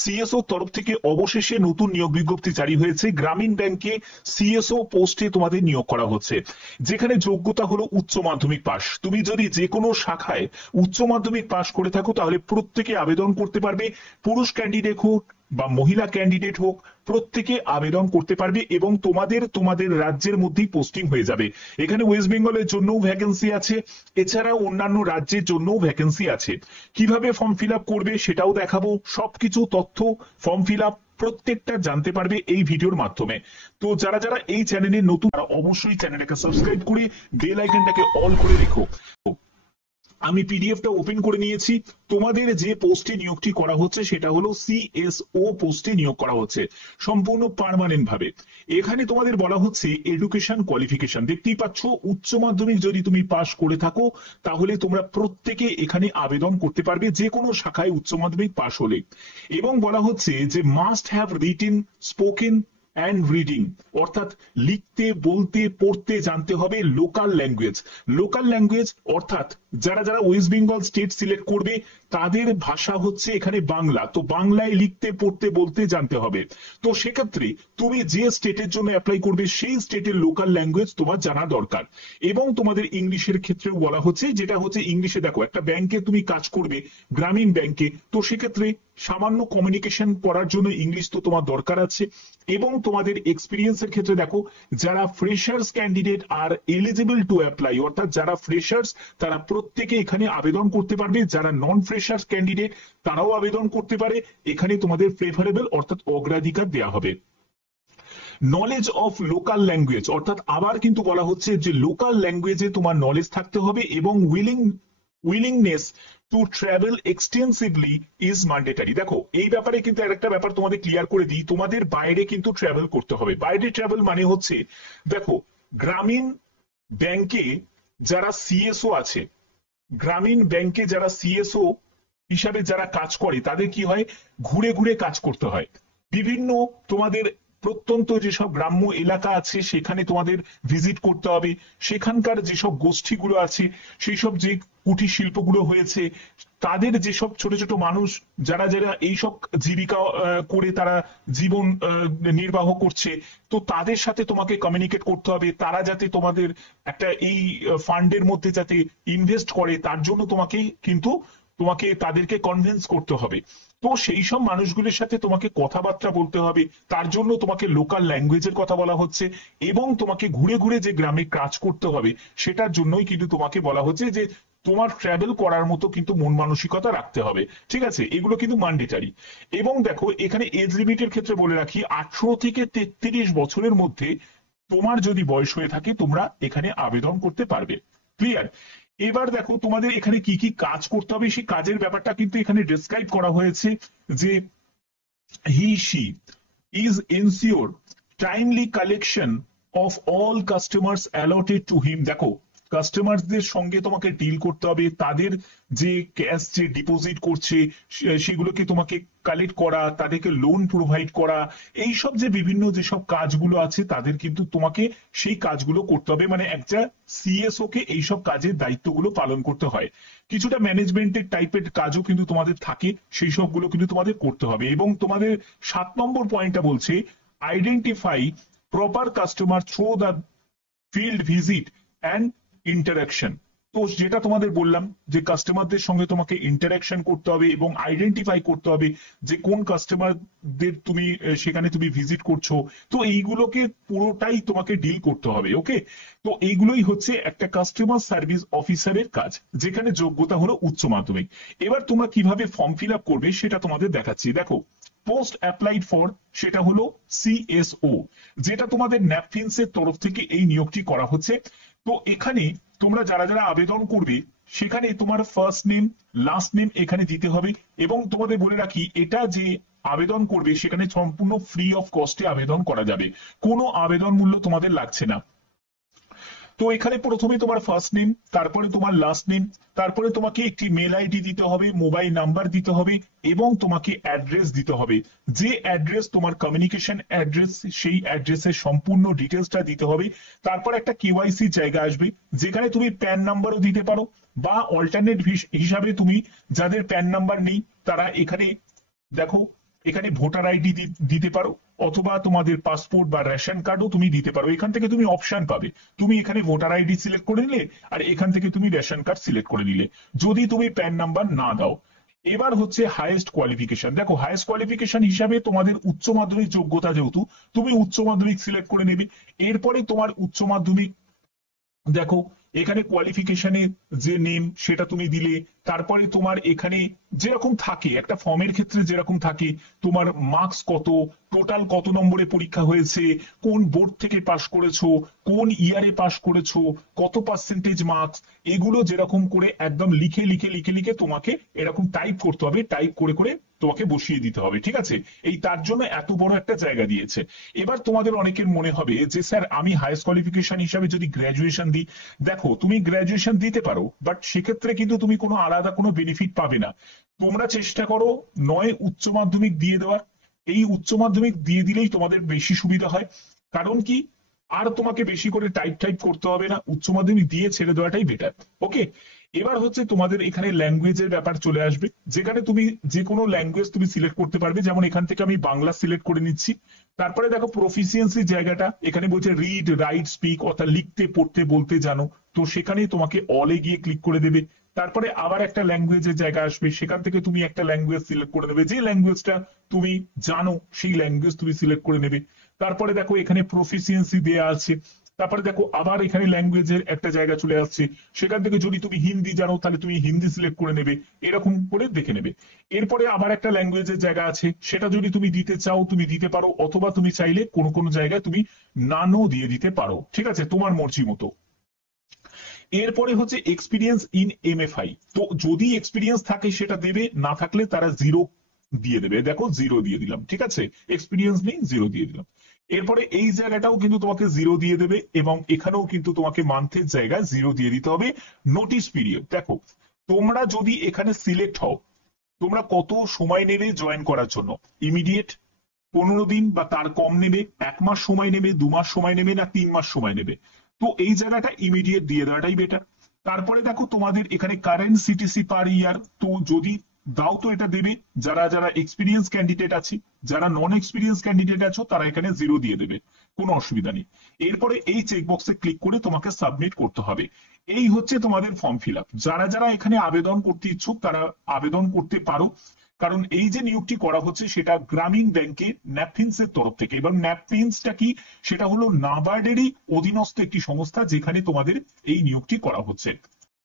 CSO তরফ থেকে অবশেষে নতুন নিয়োগ বিজ্ঞপ্তি জারি হয়েছে। গ্রামীণ ব্যাংকে সিএসও পোস্টে তোমাদের নিয়োগ করা হচ্ছে, যেখানে যোগ্যতা হলো উচ্চ মাধ্যমিক পাস। তুমি যদি যে কোনো শাখায় উচ্চ মাধ্যমিক পাস করে থাকো তাহলে প্রত্যেকে আবেদন করতে পারবে। পুরুষ ক্যান্ডিডেট হোক বা মহিলা ক্যান্ডিডেট হোক, প্রত্যেকে আবেদন করতে পারবে এবং তোমাদের রাজ্যের মধ্যেই পোস্টিং হয়ে যাবে। এখানে ওয়েস্ট বেঙ্গলের জন্যও ভ্যাকেন্সি আছে, এছাড়াও অন্যান্য রাজ্যের জন্যও ভ্যাকেন্সি আছে। কিভাবে ফর্ম ফিল আপ করবে সেটাও দেখাবো। সবকিছু তথ্য, ফর্ম ফিল আপ প্রত্যেকটা জানতে পারবে এই ভিডিওর মাধ্যমে। তো যারা যারা এই চ্যানেলে নতুন, তারা অবশ্যই চ্যানেলটাকে সাবস্ক্রাইব করে বেল আইকনটাকে অল করে রেখো। আমি পিডিএফটা ওপেন করে নিয়েছি। তোমাদের যে পোস্টে নিয়োগটি করা হচ্ছে সেটা হলো সিএসও পোস্টে নিয়োগ করা হচ্ছে সম্পূর্ণ পার্মানেন্ট ভাবে। এখানে তোমাদের বলা হচ্ছে এডুকেশন কোয়ালিফিকেশন, দেখতেই পাচ্ছ উচ্চ মাধ্যমিক যদি তুমি পাস করে থাকো তাহলে তোমরা প্রত্যেকে এখানে আবেদন করতে পারবে যে কোনো শাখায় উচ্চ মাধ্যমিক পাস হলে। এবং বলা হচ্ছে যে must have written, spoken and reading, অর্থাৎ লিখতে, বলতে, পড়তে জানতে হবে লোকাল ল্যাঙ্গুয়েজ। লোকাল ল্যাঙ্গুয়েজ অর্থাৎ যারা যারা ওয়েস্ট বেঙ্গল স্টেট সিলেক্ট করবে তাদের ভাষা হচ্ছে এখানে বাংলা, তো বাংলায় লিখতে, পড়তে, বলতে জানতে হবে। তো সেক্ষেত্রে তুমি যে স্টেটের জন্য অ্যাপ্লাই করবে সেই স্টেটের লোকাল ল্যাঙ্গুয়েজ তোমার জানা দরকার। এবং তোমাদের ইংলিশের ক্ষেত্রেও বলা হচ্ছে, যেটা হচ্ছে ইংলিশে, দেখো একটা ব্যাংকে তুমি কাজ করবে, গ্রামীণ ব্যাংকে, তো সেক্ষেত্রে সামান্য কমিউনিকেশন করার জন্য ইংলিশ তো তোমার দরকার আছে। এবং তোমাদের এক্সপিরিয়েন্সের ক্ষেত্রে দেখো, যারা freshers candidate are eligible to apply, অর্থাৎ যারা ফ্রেশার্স তারা প্রত্যেকে এখানে আবেদন করতে পারবে, যারা নন ফ্রেশার্স ক্যান্ডিডেট তারাও আবেদন করতে পারে। এখানে তোমাদের প্রেফারেবল অর্থাৎ অগ্রাধিকার দেওয়া হবে। নলেজ অফ লোকাল ল্যাঙ্গুয়েজ, অর্থাৎ আবার কিন্তু বলা হচ্ছে যে লোকাল ল্যাঙ্গুয়েজে তোমার নলেজ থাকতে হবে এবং willingness to travel extensively is mandatory. দেখো এই ব্যাপারে কিন্তু একটা ব্যাপার তোমাদের ক্লিয়ার করে দিই, তোমাদের বাইরে কিন্তু ট্রাভেল করতে হবে। বাইরে ট্রাভেল মানে হচ্ছে, দেখো গ্রামীণ ব্যাংকে যারা সিএসও আছে, গ্রামীণ ব্যাংকে যারা সিএসও হিসাবে যারা কাজ করে তাদের কি হয়, ঘুরে ঘুরে কাজ করতে হয়। বিভিন্ন তোমাদের প্রত্যন্ত যেসব গ্রাম্য এলাকা আছে সেখানে তোমাদের ভিজিট করতে হবে। সেখানকার যেসব গোষ্ঠীগুলো আছে, সেই সব যে কুটির শিল্পগুলো হয়েছে, তাদের যেসব ছোট ছোট মানুষ যারা যারা এইসব জীবিকা করে তারা জীবন নির্বাহ করছে, তো তাদের সাথে তোমাকে কমিউনিকেট করতে হবে। তারা যাতে তোমাদের একটা এই ফান্ডের মধ্যে যাতে ইনভেস্ট করে তার জন্য তোমাকে তাদেরকে কনভিন্স করতে হবে। তো সেই সব মানুষগুলোর সাথে তোমাকে কথাবার্তা বলতে হবে, তার জন্য তোমাকে লোকাল ল্যাঙ্গুয়েজের কথা বলা হচ্ছে। এবং তোমাকে ঘুরে ঘুরে যে গ্রামে কাজ করতে হবে সেটার জন্যই কিন্তু তোমাকে বলা হচ্ছে যে তোমার ট্রাভেল করার মতো কিন্তু মন মানসিকতা রাখতে হবে। ঠিক আছে, এগুলো কিন্তু ম্যান্ডেটরি। এবং দেখো এখানে এজ লিমিটের ক্ষেত্রে বলে রাখি, 18 থেকে 33 বছরের মধ্যে তোমার যদি বয়স হয়ে থাকে তোমরা এখানে আবেদন করতে পারবে। ক্লিয়ার? এবার দেখো তোমাদের এখানে কি কি কাজ করতে হবে, সেই কাজের ব্যাপারটা কিন্তু এখানে ডেসক্রাইব করা হয়েছে যে he she is ensure timely collection of all customers allotted to him। দেখো কাস্টমারদের সঙ্গে তোমাকে ডিল করতে হবে, তাদের যে ক্যাশ যে ডিপোজিট করছে সেগুলোকে তোমাকে কালেক্ট করা, তাদেরকে লোন প্রোভাইড করা, এইসব যে বিভিন্ন যেসব কাজগুলো আছে তাদের কিন্তু তোমাকে সেই কাজগুলো করতে হবে। মানে একটা সিএসও কে এইসব কাজের দায়িত্বগুলো পালন করতে হয়। কিছুটা ম্যানেজমেন্টের টাইপের কাজও কিন্তু তোমাদের থাকে, সেই সবগুলো কিন্তু তোমাদের করতে হবে। এবং তোমাদের 7 নম্বর পয়েন্টটা বলছে identify proper customer through the field visit and interaction. তো যেটা তোমাদের বললাম যে কাস্টমারদের সঙ্গে তোমাকে ইন্টারাকশন করতে হবে এবং আইডেন্টিফাই করতে হবে যে কোন কাস্টমারদের তুমি সেখানে তুমি ভিজিট করছো, তো এইগুলোকে পুরোটাই তোমাকে ডিল করতে হবে। ওকে, তো এইগুলোই হচ্ছে একটা কাস্টমার সার্ভিস অফিসারের কাজ, যেখানে যোগ্যতা হলো উচ্চ মাধ্যমিক। এবার তোমরা কিভাবে ফর্ম ফিল আপ করবে সেটা তোমাদের দেখাচ্ছি। দেখো পোস্ট অ্যাপ্লাইড ফর, সেটা হলো সিএসও, যেটা তোমাদের ন্যাপথিনস এর তরফ থেকে এই নিয়োগটি করা হচ্ছে। তো এখানে তোমরা যারা যারা আবেদন করবে সেখানে তোমার ফার্স্ট নেম, লাস্ট নেম এখানে দিতে হবে। এবং তোমাদের বলে রাখি, এটা যে আবেদন করবে সেখানে সম্পূর্ণ ফ্রি অফ কস্টে আবেদন করা যাবে, কোনো আবেদন মূল্য তোমাদের লাগছে না। তো এখানে প্রথমে তোমার ফার্স্ট নেম, তারপরে তোমার লাস্ট নেম, তারপরে তোমাকে একটি মেল আইডি দিতে হবে, মোবাইল নাম্বার দিতে হবে এবং তোমাকে অ্যাড্রেস দিতে হবে। যে অ্যাড্রেস তোমার কমিউনিকেশন অ্যাড্রেস, সেই অ্যাড্রেসের সম্পূর্ণ ডিটেলসটা দিতে হবে। তারপর একটা কেওয়াইসি জায়গা আসবে যেখানে তুমি প্যান নাম্বারও দিতে পারো, বা অল্টারনেট হিসাবে তুমি যাদের প্যান নাম্বার নেই তারা এখানে দেখো এখানে ভোটার আইডি দিতে পারো, অথবা তোমাদের পাসপোর্ট বা রেশন কার্ডও তুমি দিতে পারো। এখান থেকে তুমি অপশন পাবে, তুমি এখানে ভোটার আইডি সিলেক্ট করে নিলে, আর এখান থেকে তুমি রেশন কার্ড সিলেক্ট করে নিলে, যদি তুমি প্যান নাম্বার না দাও। এবার হচ্ছে হাইয়েস্ট কোয়ালিফিকেশন। দেখো হাইয়েস্ট কোয়ালিফিকেশন হিসাবে তোমাদের উচ্চ মাধ্যমিক যোগ্যতা, যেহেতু তুমি উচ্চ মাধ্যমিক সিলেক্ট করে নেবে। এরপরে তোমার উচ্চ মাধ্যমিক, দেখো এখানে কোয়ালিফিকেশনের যে নেম সেটা তুমি দিলে, তারপরে তোমার এখানে যেরকম থাকে একটা ফর্মের ক্ষেত্রে যেরকম থাকে, তোমার মার্কস কত, টোটাল কত নম্বরে পরীক্ষা হয়েছে, কোন বোর্ড থেকে পাশ করেছো, কোন ইয়ারে পাশ করেছো, কত পার্সেন্টেজ মার্কস, এগুলো যেরকম করে একদম লিখে লিখে লিখে লিখে তোমাকে এরকম টাইপ করতে হবে, টাইপ করে করে তোমাকে বসিয়ে দিতে হবে, ঠিক আছে? এই তার জন্য এত বড় একটা জায়গা দিয়েছে। এবার তোমাদের অনেকের মনে হবে যে স্যার আমি হাইয়েস্ট কোয়ালিফিকেশন হিসাবে যদি গ্র্যাজুয়েশন দিই, দেখো তুমি গ্র্যাজুয়েশন দিতে পারো, বাট সেক্ষেত্রে কিন্তু তুমি কোনো আলাদা কোনো বেনিফিট পাবে না। তোমরা চেষ্টা করো নয় উচ্চ মাধ্যমিক দিয়ে দেওয়ার, এই উচ্চ মাধ্যমিক দিয়ে দিলেই তোমাদের বেশি সুবিধা হয়। কারণ কি, আর তোমাকে বেশি করে টাইপ টাইপ করতে হবে না, উচ্চ মাধ্যমিক দিয়ে ছেড়ে দেওয়াটাই বেটার। ওকে, এবার হচ্ছে তোমাদের এখানে ল্যাঙ্গুয়েজের ব্যাপার চলে আসবে, যেখানে তুমি যে কোনো ল্যাঙ্গুয়েজ তুমি সিলেক্ট করতে পারবে। যেমন এখান থেকে আমি বাংলা সিলেক্ট করে নিচ্ছি। তারপরে দেখো প্রফিসিয়েন্সি জায়গাটা, এখানে বলছে রিড রাইট স্পিক, অর্থাৎ লিখতে পড়তে বলতে জানো, তো সেখানেই তোমাকে অলে গিয়ে ক্লিক করে দেবে। তারপরে আবার একটা ল্যাঙ্গুয়েজের জায়গা আসবে, সেখান থেকে তুমি একটা ল্যাঙ্গুয়েজ সিলেক্ট করে নেবে, যে ল্যাঙ্গুয়েজটা তুমি জানো সেই ল্যাঙ্গুয়েজ তুমি সিলেক্ট করে নেবে। তারপরে দেখো এখানে প্রফিসিয়েন্সি দেওয়া আছে। তারপরে দেখো আবার এখানে ল্যাঙ্গুয়েজের একটা জায়গা চলে আসছে, সেখান থেকে যদি তুমি হিন্দি জানো তাহলে তুমি হিন্দি সিলেক্ট করে নেবে, এরকম করে দেখে নেবে। এরপরে আবার একটা ল্যাঙ্গুয়েজের জায়গা আছে, সেটা যদি তুমি দিতে চাও তুমি দিতে পারো, অথবা তুমি চাইলে কোনো কোনো জায়গায় তুমি নানও দিয়ে দিতে পারো, ঠিক আছে, তোমার মর্জি মতো। এরপরে হচ্ছে এক্সপিরিয়েন্স ইন এমএফআই, তো যদি এক্সপিরিয়েন্স থাকে সেটা দেবে, না থাকলে তারা জিরো দিয়ে দেবে। দেখো জিরো দিয়ে দিলাম, ঠিক আছে, এক্সপিরিয়েন্স নেই জিরো দিয়ে দিলাম। এরপরে এই জায়গাটাও কিন্তু তোমাকে জিরো দিয়ে দেবে, এবং এখানেও কিন্তু তোমাকে মান্থের জায়গায় জিরো দিয়ে দিতে হবে। নোটিশ পিরিয়ড, দেখো তোমরা যদি এখানে সিলেক্ট হও, তোমরা কত সময় নেবে জয়েন করার জন্য? ইমিডিয়েট, 15 দিন বা তার কম নেবে, 1 মাস সময় নেবে, 2 মাস সময় নেবে, না 3 মাস সময় নেবে? তো এই জায়গাটা ইমিডিয়েট দিয়ে দেওয়াটাই বেটার। তারপরে দেখো তোমাদের এখানে কারেন্ট সিটিসি পার ইয়ার, তো যদি দাও তো এটা দেবে। যারা যারা এক্সপিরিয়েন্স ক্যান্ডিডেট আছে, যারা নন এক্সপিরিয়েন্স ক্যান্ডিডেট আছো তারা এখানে জিরো দিয়ে দেবে, কোনো অসুবিধা নেই। এরপরে এই চেকবক্সে ক্লিক করে তোমাকে সাবমিট করতে হবে। এই হচ্ছে তোমাদের ফর্ম ফিল আপ। যারা যারা এখানে আবেদন করতে ইচ্ছুক তারা আবেদন করতে পারো, কারণ এই যে নিয়োগটি করা হচ্ছে সেটা গ্রামীণ ব্যাংকে ন্যাপথিন্স এর তরফ থেকে। এবং ন্যাপথিন্সটা কি, সেটা হলো নাবার্ডেরই অধীনস্থ একটি সংস্থা, যেখানে তোমাদের এই নিয়োগটি করা হচ্ছে।